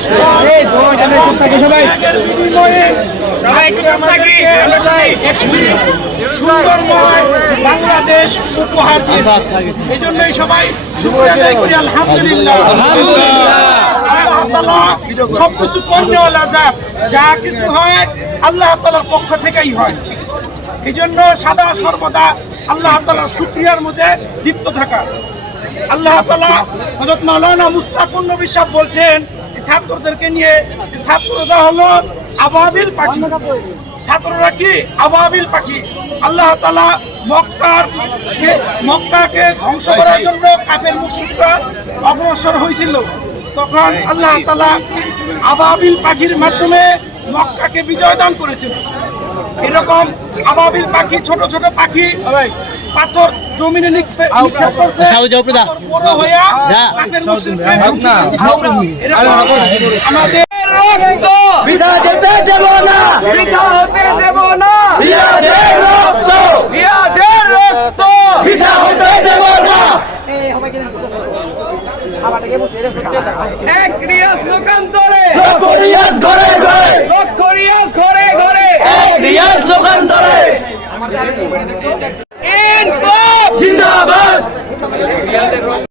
আসলো। সুন্দরময় বাংলাদেশ উপহার দিয়েছে। এই জন্যই সবাই শুকরিয়া আদায় করি আলহামদুলিল্লাহ। আল্লাহ তাআলা সবকিছু করনেওয়ালা, যা কিছু হয় আল্লাহ তাআলার পক্ষ থেকেই হয়। এই জন্য সদা সর্বদা আল্লাহ তাআলার শুকরিয়ার মধ্যে লিপ্ত থাকা। আল্লাহ তাআলা হযরত মাওলানা মুস্তাকুন নবী সাহেব বলছেন ছাত্রদেরকে নিয়ে, ছাত্ররা হলো আবাবিল পাখি। ছাত্ররা কি? আবাবিল পাখি। আল্লাহ তাআলা মক্কাকে ধ্বংস করার জন্য কাফের মুশরিকরা অগ্রসর হয়েছিল। তখন আল্লাহ তাআলা আবাবিল পাখির মাধ্যমে মক্কাকে বিজয় দান করেছিল। এরকম আবাবিল পাখি, ছোট ছোট পাখি পাথর জমিনে নিক্ষেপ করছে, বড় হইয়া কাফের মুশরিককে ধ্বংস করে দিয়েছে। এরকম আমাদের রক্ত বিধা যেতে দেব না, বিধা হতে দেব না, রিয়াজের রক্ত, রিয়াজের রক্ত বিধা হতে দেব না। এক রিয়াজ লোকান্তরে, লক্ষ রিয়াজ ঘরে ঘরে, লক্ষ রিয়াজ ঘরে ঘরে, এক রিয়াজ লোকান্তরে। ইনকলাব জিন্দাবাদ।